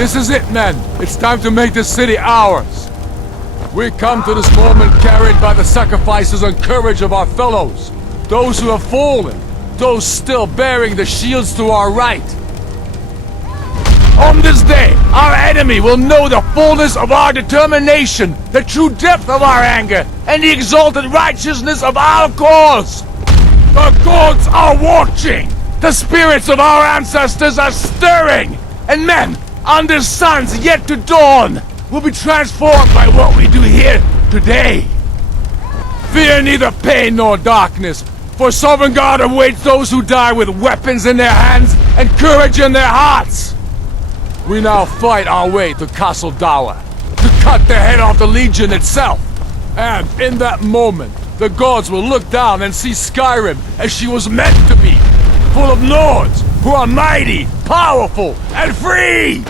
This is it, men. It's time to make this city ours. We come to this moment carried by the sacrifices and courage of our fellows. Those who have fallen. Those still bearing the shields to our right. On this day, our enemy will know the fullness of our determination, the true depth of our anger, and the exalted righteousness of our cause. The gods are watching. The spirits of our ancestors are stirring. And men, under suns yet to dawn, will be transformed by what we do here today. Fear neither pain nor darkness, for Sovereign God awaits those who die with weapons in their hands and courage in their hearts. We now fight our way to Castle Dower, to cut the head off the Legion itself. And in that moment, the gods will look down and see Skyrim as she was meant to be, full of lords who are mighty, powerful, and free!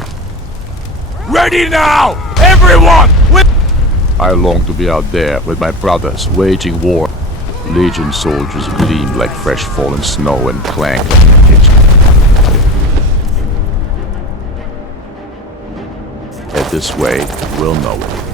Ready now, everyone! I long to be out there with my brothers, waging war. Legion soldiers gleam like fresh fallen snow and clank like a kitchen. Head this way, we'll know it.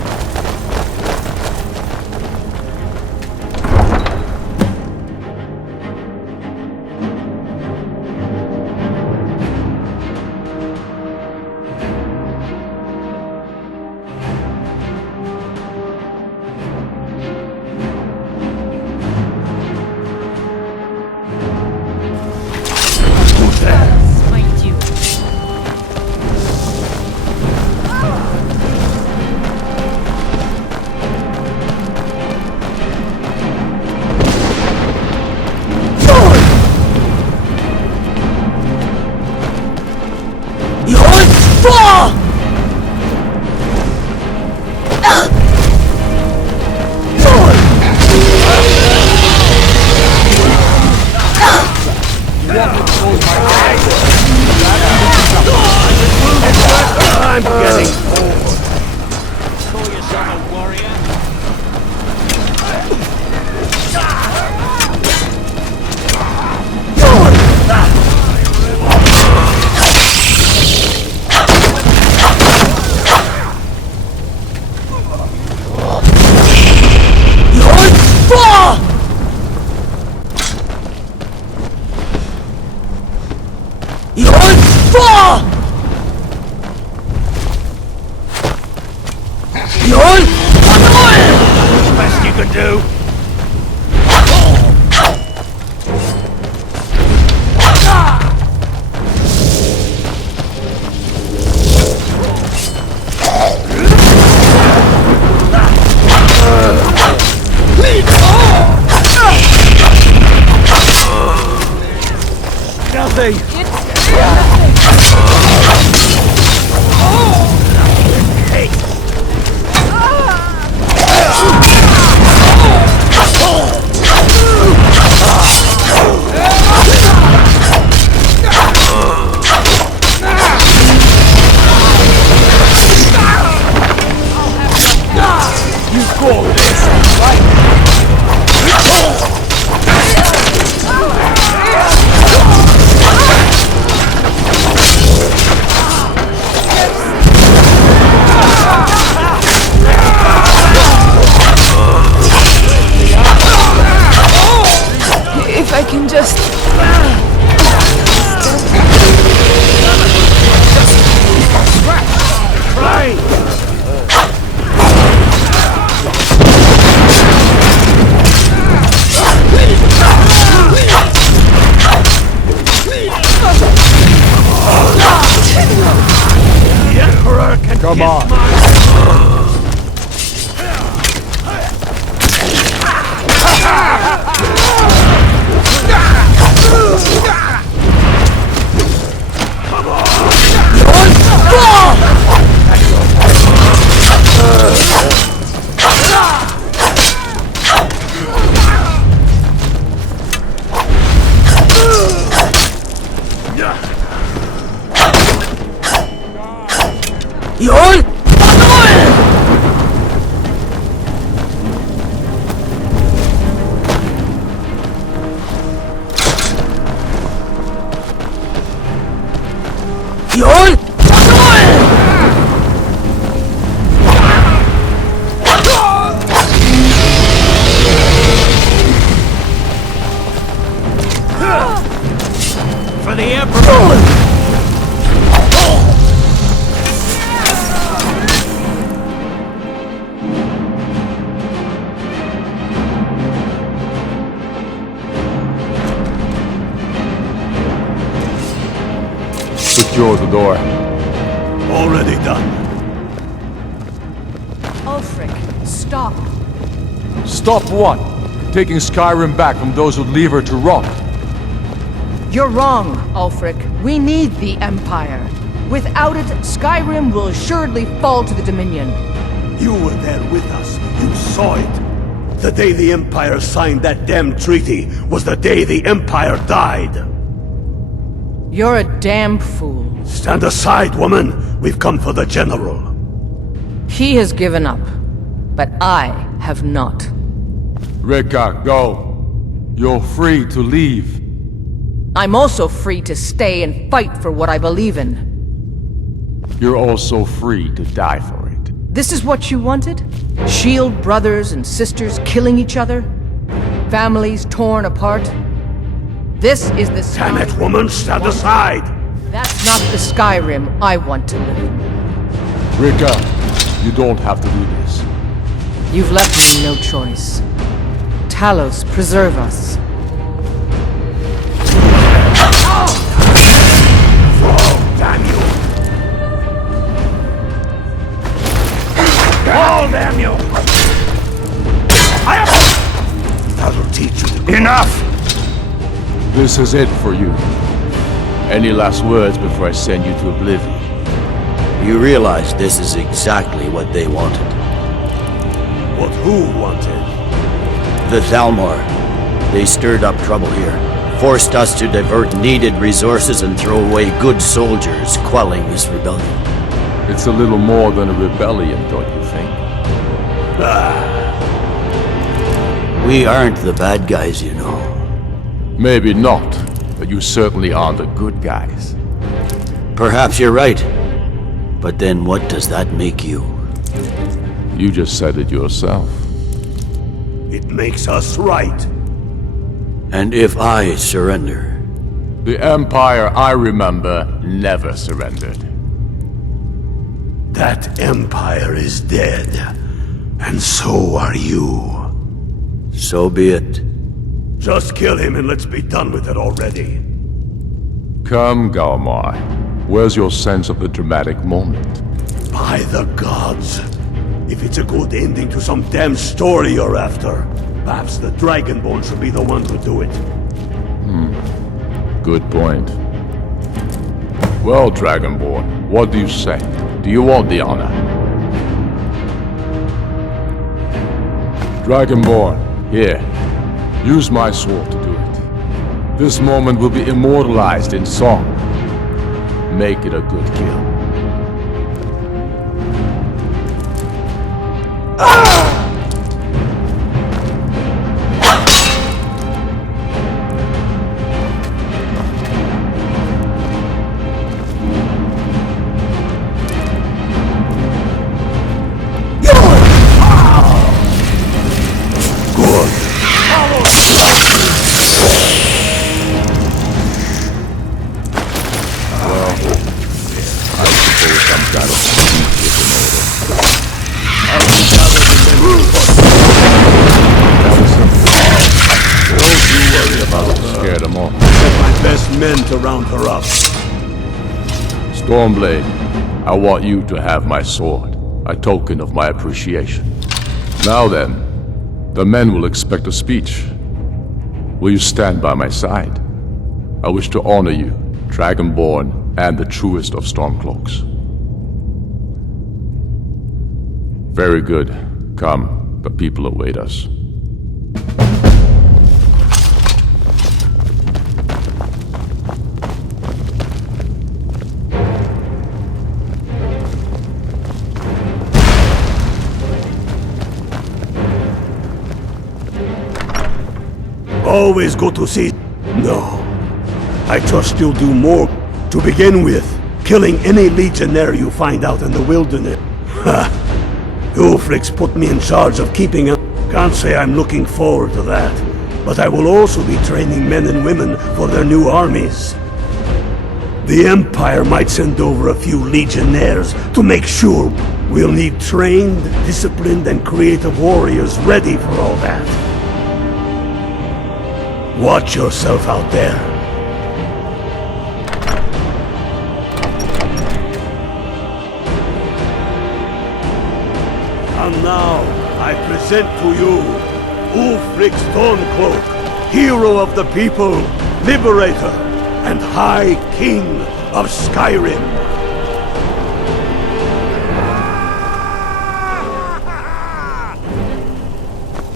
I'm getting bored. Call yourself a warrior? Best you can do. Nothing. If I can just... Come on. Yon! of the Emperor! Secure the door. Already done. Ulfric, stop. Stop what? Taking Skyrim back from those who leave her to rot. You're wrong, Ulfric. We need the Empire. Without it, Skyrim will assuredly fall to the Dominion. You were there with us. You saw it. The day the Empire signed that damn treaty was the day the Empire died. You're a damn fool. Stand aside, woman. We've come for the General. He has given up, but I have not. Rika, go. You're free to leave. I'm also free to stay and fight for what I believe in. You're also free to die for it. This is what you wanted? Shield brothers and sisters killing each other? Families torn apart? This is the Skyrim. Damn it, woman, stand aside! That's not the Skyrim I want to live in. Rika, you don't have to do this. You've left me no choice. Talos, preserve us. Oh, damn you! Oh, damn you! That'll teach you. Enough! This is it for you. Any last words before I send you to oblivion? You realize this is exactly what they wanted. What who wanted? The Thalmor. They stirred up trouble here, forced us to divert needed resources and throw away good soldiers, quelling this rebellion. It's a little more than a rebellion, don't you think? We aren't the bad guys, you know. Maybe not, but you certainly aren't the good guys. Perhaps you're right. But then what does that make you? You just said it yourself. It makes us right. And if I surrender? The Empire I remember never surrendered. That Empire is dead. And so are you. So be it. Just kill him and let's be done with it already. Come, Galmar. Where's your sense of the dramatic moment? By the gods. If it's a good ending to some damn story you're after, perhaps the Dragonborn should be the one to do it. Good point. Well, Dragonborn, what do you say? Do you want the honor? Dragonborn, here. Use my sword to do it. This moment will be immortalized in song. Make it a good kill. Scared them off. Get my best men to round her up. Stormblade, I want you to have my sword, a token of my appreciation. Now then, the men will expect a speech. Will you stand by my side? I wish to honor you, Dragonborn, and the truest of Stormcloaks. Very good. Come, the people await us. Always go to see. No. I trust you'll do more. To begin with, killing any legionnaire you find out in the wilderness. Ha! Ulfric's put me in charge of keeping him. Can't say I'm looking forward to that. But I will also be training men and women for their new armies. The Empire might send over a few legionnaires to make sure. We'll need trained, disciplined, and creative warriors ready for all that. Watch yourself out there. And now, I present to you Ulfric Stormcloak, hero of the people, liberator, and High King of Skyrim.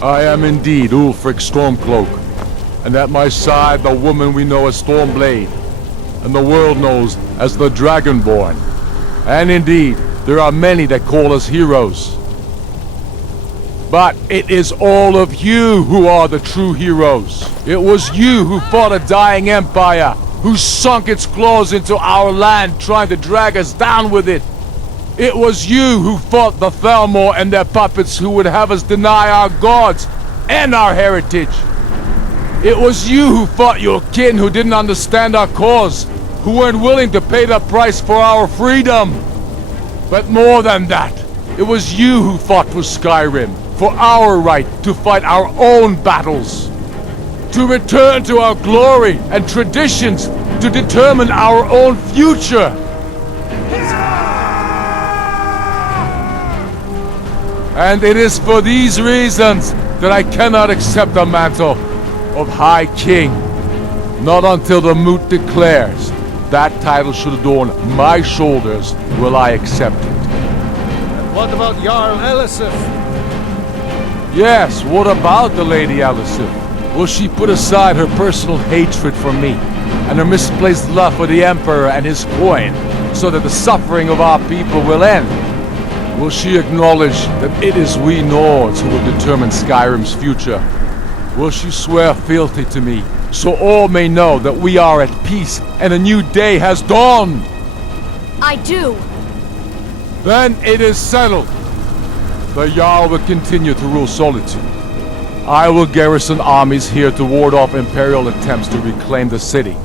I am indeed Ulfric Stormcloak, and at my side the woman we know as Stormblade, and the world knows as the Dragonborn. And indeed, there are many that call us heroes. But it is all of you who are the true heroes. It was you who fought a dying empire, who sunk its claws into our land trying to drag us down with it. It was you who fought the Thalmor and their puppets who would have us deny our gods and our heritage. It was you who fought your kin who didn't understand our cause, who weren't willing to pay the price for our freedom. But more than that, it was you who fought for Skyrim, for our right to fight our own battles, to return to our glory and traditions, to determine our own future. And it is for these reasons that I cannot accept the mantle of High King. Not until the Moot declares that title should adorn my shoulders will I accept it. And what about Jarl Elisif? Yes, what about the Lady Elisif? Will she put aside her personal hatred for me and her misplaced love for the Emperor and his coin so that the suffering of our people will end? Will she acknowledge that it is we Nords who will determine Skyrim's future? Will she swear fealty to me, so all may know that we are at peace and a new day has dawned? I do. Then it is settled. The Jarl will continue to rule Solitude. I will garrison armies here to ward off Imperial attempts to reclaim the city.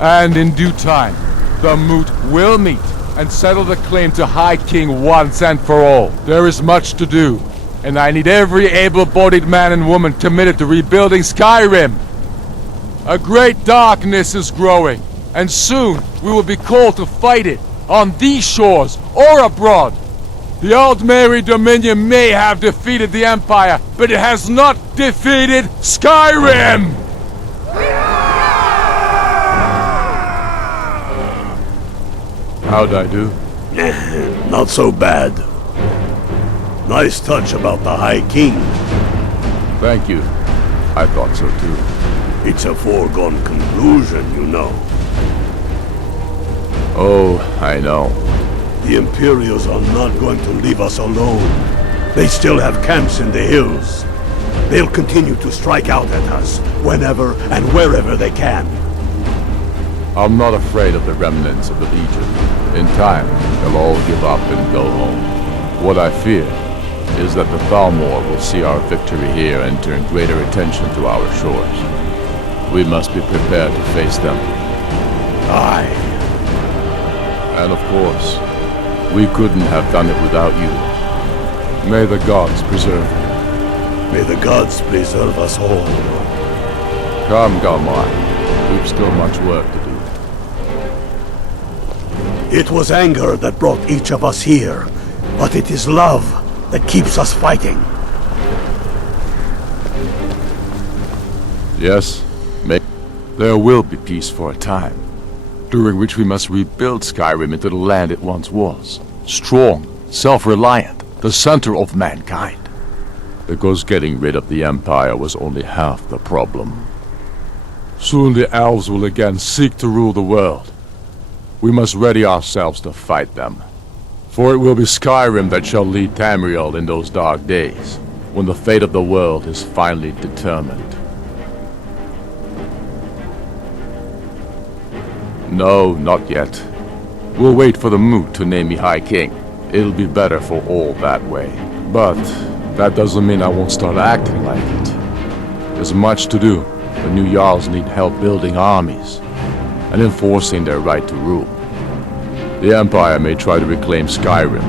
And in due time, the Moot will meet and settle the claim to High King once and for all. There is much to do, and I need every able-bodied man and woman committed to rebuilding Skyrim. A great darkness is growing, and soon we will be called to fight it, on these shores or abroad. The Aldmeri Dominion may have defeated the Empire, but it has not defeated Skyrim! How'd I do? Not so bad. Nice touch about the High King. Thank you. I thought so too. It's a foregone conclusion, you know. Oh, I know. The Imperials are not going to leave us alone. They still have camps in the hills. They'll continue to strike out at us, whenever and wherever they can. I'm not afraid of the remnants of the Legion. In time, they'll all give up and go home. What I fear is that the Thalmor will see our victory here and turn greater attention to our shores. We must be prepared to face them. Aye. And of course, we couldn't have done it without you. May the gods preserve you. May the gods preserve us all. Come, Galmar. We've still much work to do. It was anger that brought each of us here, but it is love that keeps us fighting. Yes, there will be peace for a time, during which we must rebuild Skyrim into the land it once was. Strong, self-reliant, the center of mankind. Because getting rid of the Empire was only half the problem. Soon the elves will again seek to rule the world. We must ready ourselves to fight them. For it will be Skyrim that shall lead Tamriel in those dark days, when the fate of the world is finally determined. No, not yet. We'll wait for the Moot to name me High King. It'll be better for all that way. But that doesn't mean I won't start acting like it. There's much to do. The new Jarls need help building armies. and enforcing their right to rule. The Empire may try to reclaim Skyrim,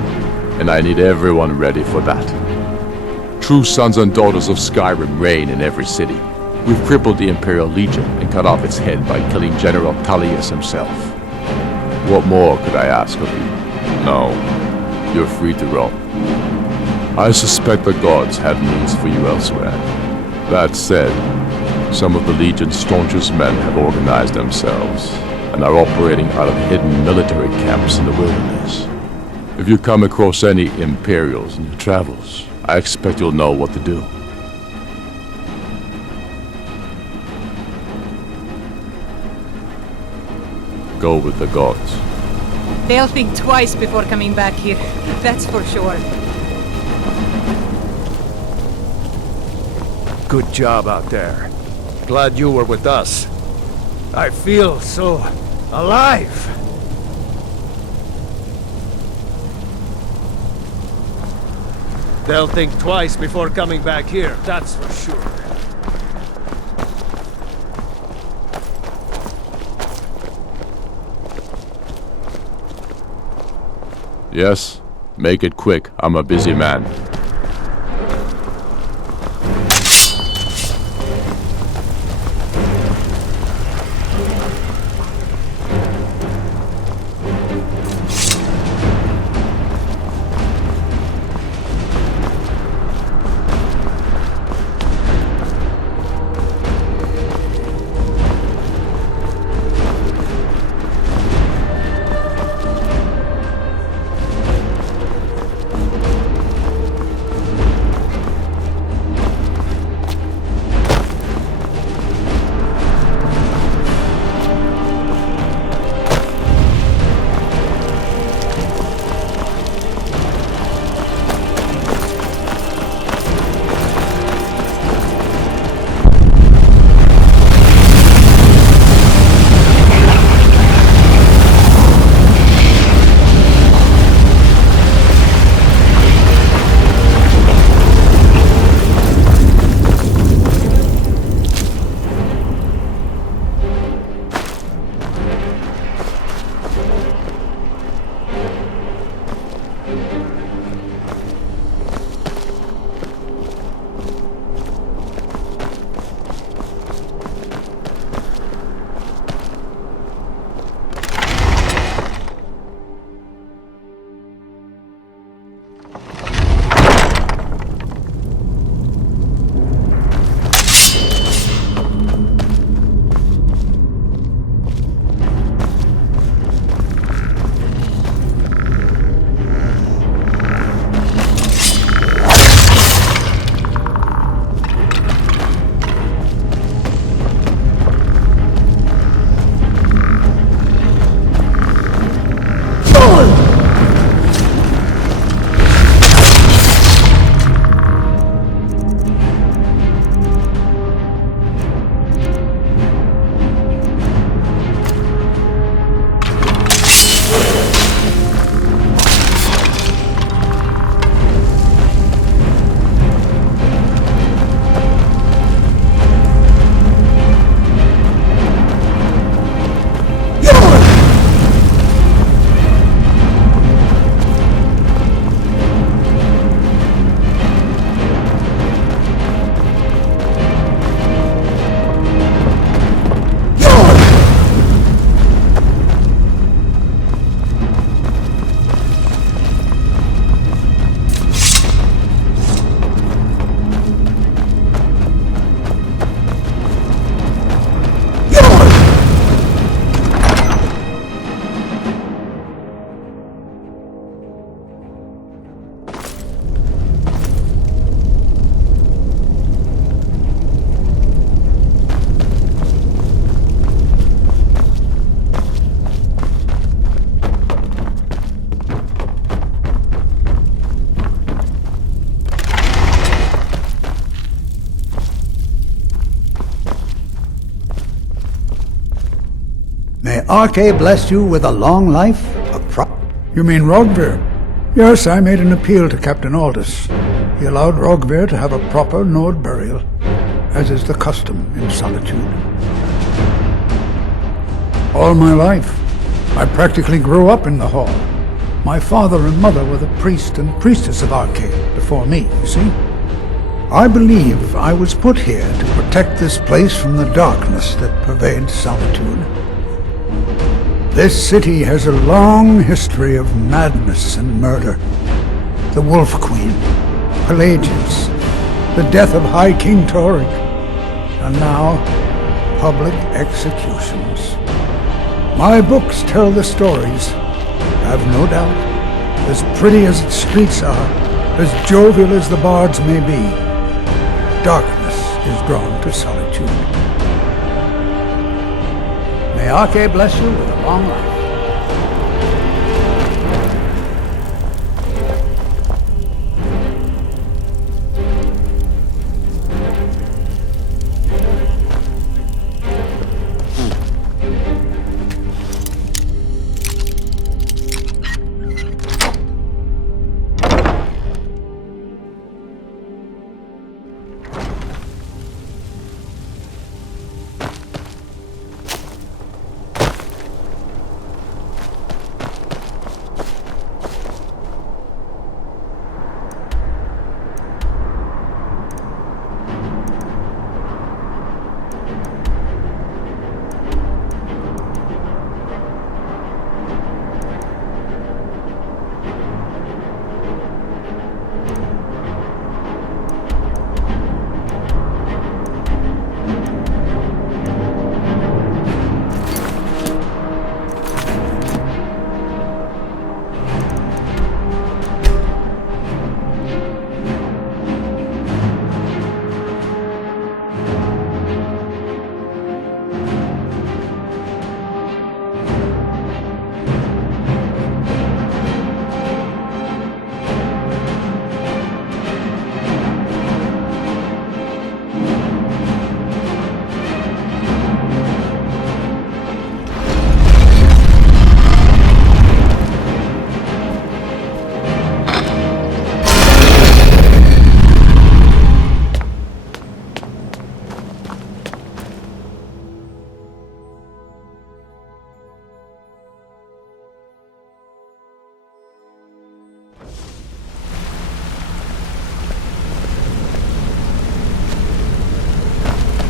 and I need everyone ready for that. True sons and daughters of Skyrim reign in every city. We've crippled the Imperial Legion and cut off its head by killing General Tullius himself. What more could I ask of you? No, you're free to roam. I suspect the gods have needs for you elsewhere. That said, some of the Legion's staunchest men have organized themselves and are operating out of hidden military camps in the wilderness. If you come across any Imperials in your travels, I expect you'll know what to do. Go with the gods. They'll think twice before coming back here, that's for sure. Good job out there. Glad you were with us. I feel so alive. They'll think twice before coming back here, that's for sure. Yes? Make it quick. I'm a busy man. May Arche bless you with a long life, You mean Rogvir? Yes, I made an appeal to Captain Aldous. He allowed Rogvir to have a proper Nord burial, as is the custom in Solitude. All my life. I practically grew up in the hall. My father and mother were the priest and priestess of Arcade before me, you see? I believe I was put here to protect this place from the darkness that pervades Solitude. This city has a long history of madness and murder. The Wolf Queen, Pelagius, the death of High King Toric, and now public executions. My books tell the stories, have no doubt. As pretty as its streets are, as jovial as the bards may be, darkness is drawn to Solitude. May Arche bless you with a long life.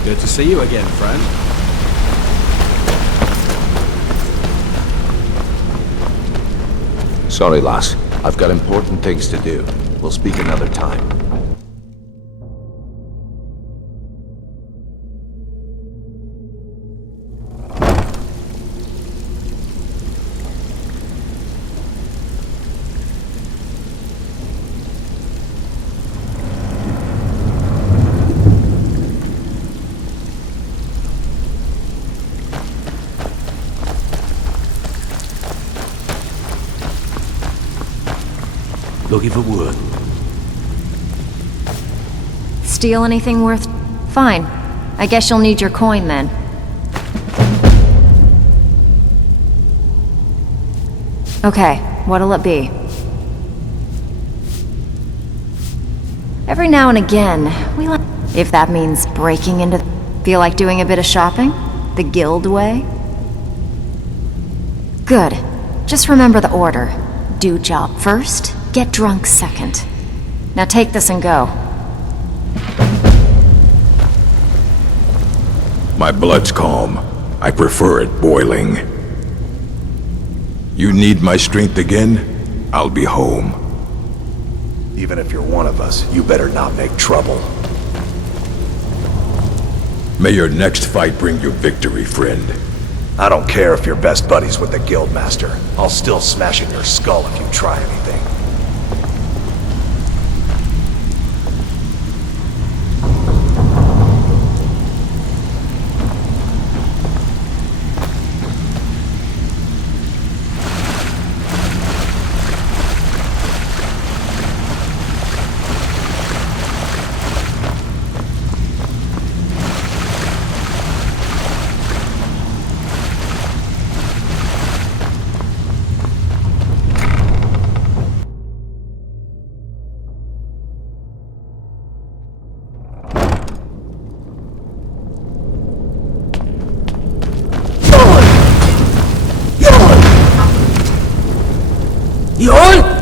Good to see you again, friend. Sorry, lass. I've got important things to do. We'll speak another time. Looking for wood. Steal anything worth... Fine. I guess you'll need your coin then. Okay, what'll it be? Every now and again, we like... If that means breaking into... Feel like doing a bit of shopping? The guild way? Good. Just remember the order. Do job first, get drunk second. Now take this and go. My blood's calm. I prefer it boiling. You need my strength again? I'll be home. Even if you're one of us, you better not make trouble. May your next fight bring you victory, friend. I don't care if you're best buddies with the Guildmaster. I'll still smash in your skull if you try anything. Yun!